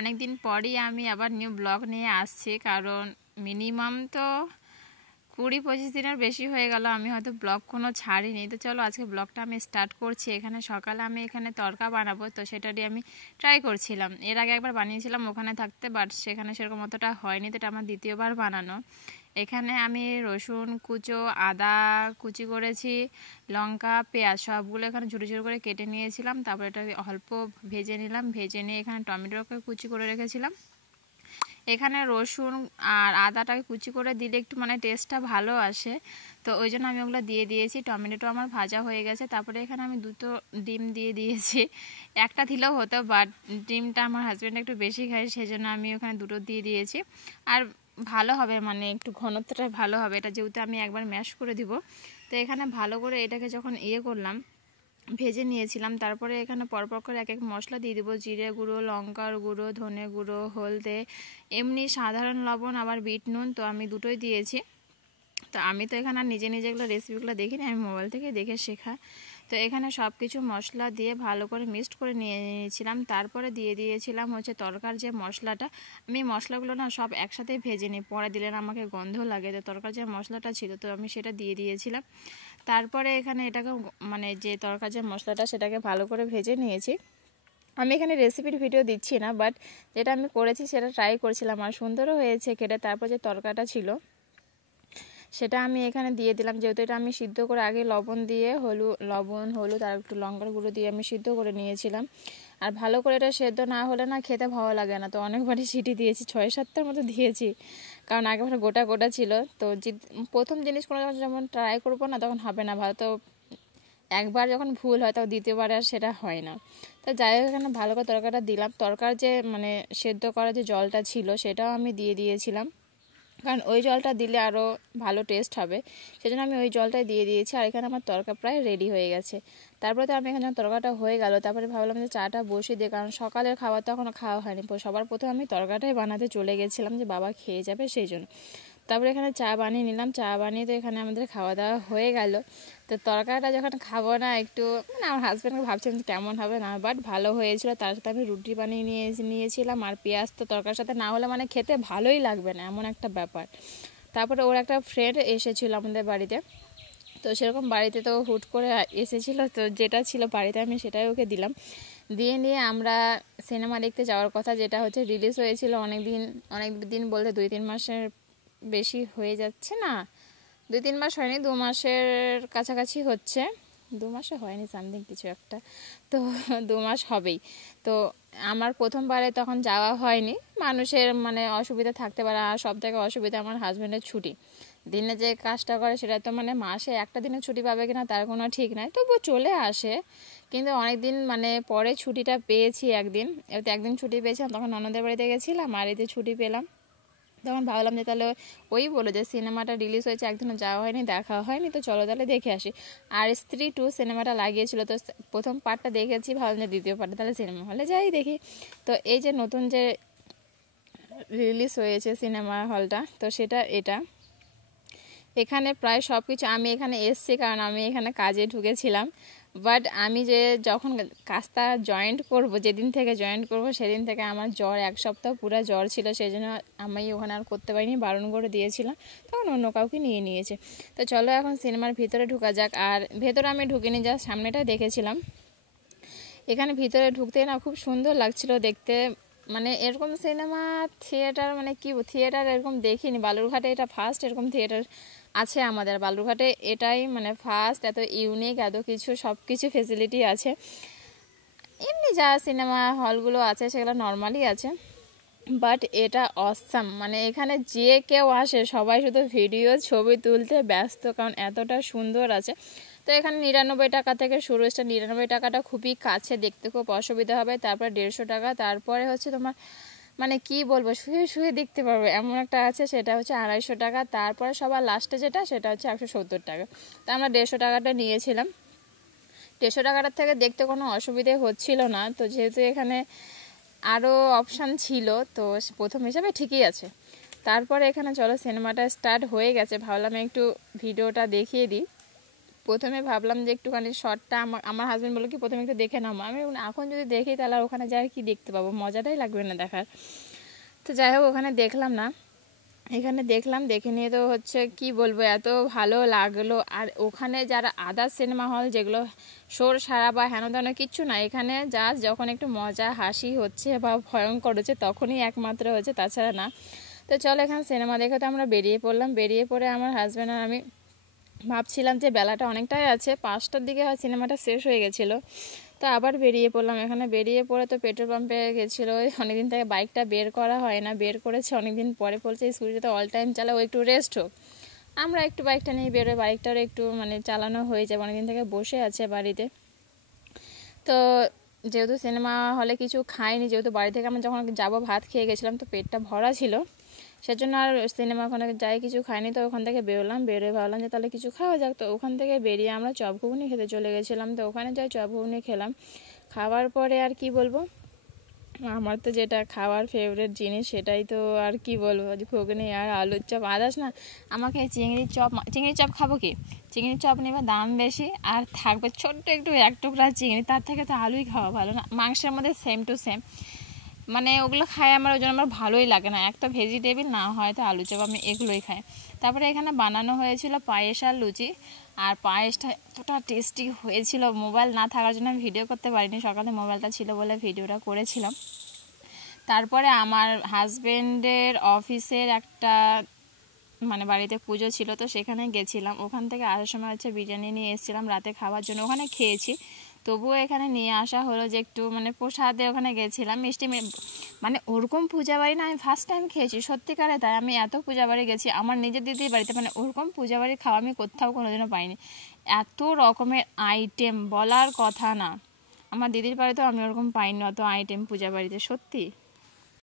অনেক দিন পরই আমি আবার নিউ ব্লগ নিয়ে আসছি, কারণ মিনিমাম তো 20-25 দিনের বেশি হয়ে গেল আমি হয়তো ব্লগ কোনো ছাড়িনি। তো চলো আজকে ব্লগটা আমি স্টার্ট করছি। এখানে সকালে আমি এখানে তড়কা বানাবো, তো সেটারই আমি ট্রাই করছিলাম। এর আগে একবার বানিয়েছিলাম ওখানে থাকতে, বাট সেখানে সেরকম অতটা হয়নি, তো এটা আমার দ্বিতীয়বার বানানো। এখানে আমি রসুন কুচো, আদা কুচি করেছি, লঙ্কা, পেঁয়াজ সবগুলো এখানে ছোটো ছোটো করে কেটে নিয়েছিলাম। তারপর এটা অল্প ভেজে নিলাম, ভেজে নিয়ে এখানে টমেটোকে কুচি করে রেখেছিলাম। এখানে রসুন আর আদাটাকে কুচি করে দিলে একটু মানে টেস্টটা ভালো আসে, তো ওই জন্য আমি ওগুলো দিয়ে দিয়েছি। টমেটো আমার ভাজা হয়ে গেছে। তারপরে এখানে আমি 2টো ডিম দিয়ে দিয়েছি। একটা দিলেও হতো, বাট ডিমটা আমার হাজব্যান্ড একটু বেশি খায়, সেই জন্য আমি ওখানে 2টো দিয়ে দিয়েছি। আর ভালো হবে, মানে একটু ঘনত্বটা ভালো হবে, এটা যেহেতু আমি একবার ম্যাশ করে দিব। তো এখানে ভালো করে এটাকে যখন করলাম, ভেজে নিয়েছিলাম, তারপরে এখানে পরপর করে এক এক মশলা দিয়ে দিব। জিরে গুঁড়ো, লঙ্কার গুঁড়ো, ধনে গুঁড়ো, হলদে, এমনি সাধারণ লবণ, আবার বিট নুন, তো আমি দুটোই দিয়েছি। তো আমি তো এখানে নিজে নিজে এগুলো রেসিপিগুলো দেখিনি, আমি মোবাইল থেকে দেখে শেখা। তো এখানে সব কিছু মশলা দিয়ে ভালো করে মিক্সড করে নিয়ে নিয়েছিলাম। তারপরে দিয়ে দিয়েছিলাম হচ্ছে তরকার যে মশলাটা। আমি মশলাগুলো না সব একসাথে ভেজে নিই, পরে দিলে না আমাকে গন্ধ লাগে। তো তরকার যে মশলাটা ছিল, তো আমি সেটা দিয়ে দিয়েছিলাম। তারপরে এখানে এটাকে মানে যে তরকার যে মশলাটা, সেটাকে ভালো করে ভেজে নিয়েছি। আমি এখানে রেসিপির ভিডিও দিচ্ছি না, বাট যেটা আমি করেছি সেটা ট্রাই করছিলাম, আর সুন্দরও হয়েছে খেতে। তারপর যে তরকাটা ছিল সেটা আমি এখানে দিয়ে দিলাম, যেহেতু এটা আমি সিদ্ধ করে আগে লবণ দিয়ে হলুদ আর একটু লঙ্কার গুঁড়ো দিয়ে আমি সিদ্ধ করে নিয়েছিলাম। আর ভালো করে এটা সেদ্ধ না হলে না খেতে ভালো লাগে না, তো অনেকবারই সিটি দিয়েছি, 6-7টার মতো দিয়েছি, কারণ আগেবারে গোটা গোটা ছিল। তো প্রথম জিনিস কোনো যেমন ট্রাই করবো না, তখন হবে না ভালো। তো একবার যখন ভুল হয়, তো দ্বিতীয়বার আর সেটা হয় না। তো যাই হোক, এখানে ভালো করে তরকারিটা দিলাম। তরকার যে মানে সেদ্ধ করা যে জলটা ছিল, সেটাও আমি দিয়ে দিয়েছিলাম, কারণ ওই জলটা দিলে আরও ভালো টেস্ট হবে, সেজন্য আমি ওই জলটাই দিয়ে দিয়েছি। আর এখানে আমার তরকা প্রায় রেডি হয়ে গেছে। তারপরে তো আমি এখানে তরকাটা হয়ে গেল, তারপরে ভাবলাম যে চাটা বসিয়ে দিই, কারণ সকালের খাবার তো এখনও খাওয়া হয়নি। সবার প্রথমে আমি তরকাটাই বানাতে চলে গেছিলাম, যে বাবা খেয়ে যাবে সেই জন্য। তারপরে এখানে চা বানিয়ে নিলাম, চা বানিয়ে তো এখানে আমাদের খাওয়া দাওয়া হয়ে গেল। তো তরকারিটা যখন খাবো না, একটু মানে আমার হাজব্যান্ডকে ভাবছিলাম যে কেমন হবে না, বাট ভালো হয়েছিল। তার সাথে আমি রুটি বানিয়ে নিয়েছিলাম, আর পেঁয়াজ তো তরকারির সাথে না হলে মানে খেতে ভালোই লাগবে না, এমন একটা ব্যাপার। তারপরে ওর একটা ফ্রেন্ড এসেছিলো আমাদের বাড়িতে, তো সেরকম বাড়িতে তো হুট করে এসেছিলো, তো যেটা ছিল বাড়িতে আমি সেটাই ওকে দিলাম। দিয়ে নিয়ে আমরা সিনেমা দেখতে যাওয়ার কথা, যেটা হচ্ছে রিলিজ হয়েছিল অনেক দিন বলতে 2-3 মাসের বেশি হয়ে যাচ্ছে না, 2-3 মাস হয়নি, 2 মাসের কাছাকাছি হচ্ছে, 2 মাসে হয়নি সামথিং কিছু একটা, তো 2 মাস হবেই। তো আমার প্রথমবারে তখন যাওয়া হয়নি, মানুষের মানে অসুবিধা থাকতে পারে, আর সব থেকে অসুবিধা আমার হাজব্যান্ডের ছুটি, দিনে যে কাজটা করে সেটা তো মানে মাসে একটা দিনে ছুটি পাবে কিনা তার কোনো ঠিক নাই, তবুও চলে আসে। কিন্তু অনেক দিন মানে পরে ছুটিটা পেয়েছি, একদিন ছুটি পেয়েছিলাম, তখন ননদের বাড়িতে গেছিলাম, আর এতে ছুটি পেলাম। তখন ভাবলাম যে তাহলে ওই বলে যে সিনেমাটা রিলিজ হয়েছে, একদিনও যাওয়া হয়নি, দেখা হয়নি, তো চলো তাহলে দেখে আসি। আর স্ত্রী 2 সিনেমাটা লাগিয়েছিল, তো প্রথম পার্টটা দেখেছি, ভাবলাম যে দ্বিতীয় পার্টটা তাহলে সিনেমা হলে যাই দেখি। তো এই যে নতুন যে রিলিজ হয়েছে সিনেমা হলটা, তো সেটা এটা এখানে প্রায় সব কিছু আমি এখানে এসছি, কারণ আমি এখানে কাজে ঢুকেছিলাম। বাট আমি যখন কাজটা যেদিন থেকে জয়েন্ট করব সেদিন থেকে আমার জ্বর, 1 সপ্তাহ পুরো জ্বর ছিল, সেই জন্য আমি ওখানে আর করতে পারিনি, বারণ করে দিয়েছিলাম, তখন অন্য কাউকে নিয়েছে। তো চলো এখন সিনেমার ভিতরে ঢোকা যাক। আর ভেতরে আমি ঢুকিনি, যা সামনেটা দেখেছিলাম। এখানে ভিতরে ঢুকতে না খুব সুন্দর লাগছিল দেখতে, মানে এরকম সিনেমা থিয়েটার মানে কি থিয়েটার এরকম দেখিনি, বালুরঘাটে এটা ফার্স্ট এরকম থিয়েটার আছে আমাদের বালুরঘাটে, এটাই মানে ফার্স্ট, এত ইউনিক, এত কিছু সব কিছু ফেসিলিটি আছে। এমনি যা সিনেমা হলগুলো আছে সেগুলো নর্মালি আছে, বাট এটা অসাম, মানে এখানে যে কেউ আসে সবাই শুধু ভিডিও ছবি তুলতে ব্যস্ত, কারণ এতটা সুন্দর আছে। তো এখানে 99 টাকা থেকে শুরু হচ্ছে, 99 টাকাটা খুবই কাছে, দেখতে খুব অসুবিধা হবে। তারপর 150 টাকা, তারপরে হচ্ছে তোমার মানে কি বলবো, শুয়ে শুয়ে দেখতে পারবে এমন একটা আছে, সেটা হচ্ছে 250 টাকা। তারপরে সবার লাস্টে সেটা হচ্ছে 170 টাকা। তো আমরা 150 টাকাটা নিয়েছিলাম। 150 টাকাটার থেকে দেখতে কোনো অসুবিধে হচ্ছিল না, তো যেহেতু এখানে আরও অপশান ছিল, তো প্রথম হিসাবে ঠিকই আছে। তারপরে এখানে চলো সিনেমাটা স্টার্ট হয়ে গেছে, ভাবলাম একটু ভিডিওটা দেখিয়ে দিই। প্রথমে ভাবলাম যে একটুখানি শর্টটা আমার হাজব্যান্ড বললো কি প্রথমে একটু দেখে নাও। আমি এখন যদি দেখি তাহলে আর ওখানে যাই কি দেখতে পাবো, মজাটাই লাগবে না দেখার। তো যাই হোক ওখানে দেখলাম না, এখানে দেখলাম, দেখে নিয়ে তো হচ্ছে কি বলবো এত ভালো লাগলো। আর ওখানে যারা আদার্স সিনেমা হল যেগুলো শোর সারা বা হেন তেন কিচ্ছু না, এখানে জাস্ট যখন একটু মজা হাসি হচ্ছে বা ভয়ঙ্কর হচ্ছে তখনই একমাত্র হচ্ছে, তাছাড়া না। তো চলো এখানে সিনেমা দেখে তো আমরা বেরিয়ে পড়লাম। বেরিয়ে পড়ে আমার হাজব্যান্ড আর আমি ভাবছিলাম যে বেলাটা অনেকটাই আছে, 5টার দিকে হয় সিনেমাটা শেষ হয়ে গেছিলো। তো আবার বেরিয়ে পড়লাম। এখানে বেরিয়ে পড়ে তো পেট্রোল পাম্পে গেছিলো, অনেকদিন থেকে বাইকটা বের করা হয় না, বের করেছে অনেকদিন পরে, বলছে স্কুটিটা তো অল টাইম চালাও, একটু রেস্ট হোক। আমরা একটু বাইকটা নিয়ে বেরোই, বাইকটারও একটু মানে চালানো হয়ে যাবে, অনেকদিন থেকে বসে আছে বাড়িতে। তো যেহেতু সিনেমা হলে কিছু খাইনি, যেহেতু বাড়ি থেকে আমরা যখন যাবো ভাত খেয়ে গেছিলাম তো পেটটা ভরা ছিল, সেজন্য আর সিনেমা ওখানে যাই কিছু খাইনি। তো ওখান থেকে বেরোলাম, বেরোয় ভাবলাম যে তাহলে কিছু খাওয়া যাক। তো ওখান থেকে বেরিয়ে আমরা চপ ঘুগনি খেতে চলে গেছিলাম। তো ওখানে যাই চপ ঘুগনি খেলাম। খাওয়ার পরে আর কি বলবো, আমার তো যেটা খাওয়ার ফেভারিট জিনিস সেটাই তো আর কি বলবো, ঘুগনি আর আলুর চপ। আদার্স না, আমাকে চিংড়ি চপ খাবো কি, চিংড়ি চপ নেবে দাম বেশি আর থাকবে ছোট্ট একটু এক টুকরা চিংড়ি, তার থেকে তো আলুই খাওয়া ভালো না। মাংসের মধ্যে সেম টু সেম, মানে ওগুলো খাই আমার, ওই জন্য আমার ভালোই লাগে না। একটা ভেজিটেবিল না হয় তো আলু চপ, আমি এগুলোই খাই। তারপরে এখানে বানানো হয়েছিল পায়েস আর লুচি, আর পায়েসটা এতটা টেস্টি হয়েছিল, মোবাইল না থাকার জন্য আমি ভিডিও করতে পারিনি, সকালে মোবাইলটা ছিল বলে ভিডিওটা করেছিলাম। তারপরে আমার হাজবেন্ডের অফিসের একটা মানে বাড়িতে পুজো ছিল, তো সেখানে গেছিলাম। ওখান থেকে আসার সময় হচ্ছে বিরিয়ানি নিয়ে এসেছিলাম রাতে খাওয়ার জন্য, ওখানে খেয়েছি। তবুও এখানে নিয়ে আসা হলো যে একটু মানে প্রসাদে ওখানে গেছিলাম মিষ্টি, মানে ওরকম পূজা বাড়ি না আমি ফার্স্ট টাইম খেয়েছি সত্যিকারে। তাই আমি এত পূজা বাড়ি গেছি আমার নিজের দিদির বাড়িতে, মানে ওরকম পূজা বাড়ির খাওয়া আমি কোথাও কোনোদিনও পাইনি। এত রকমের আইটেম বলার কথা না, আমার দিদির বাড়িতেও আমি ওরকম পাইনি অত আইটেম পূজা বাড়িতে, সত্যি।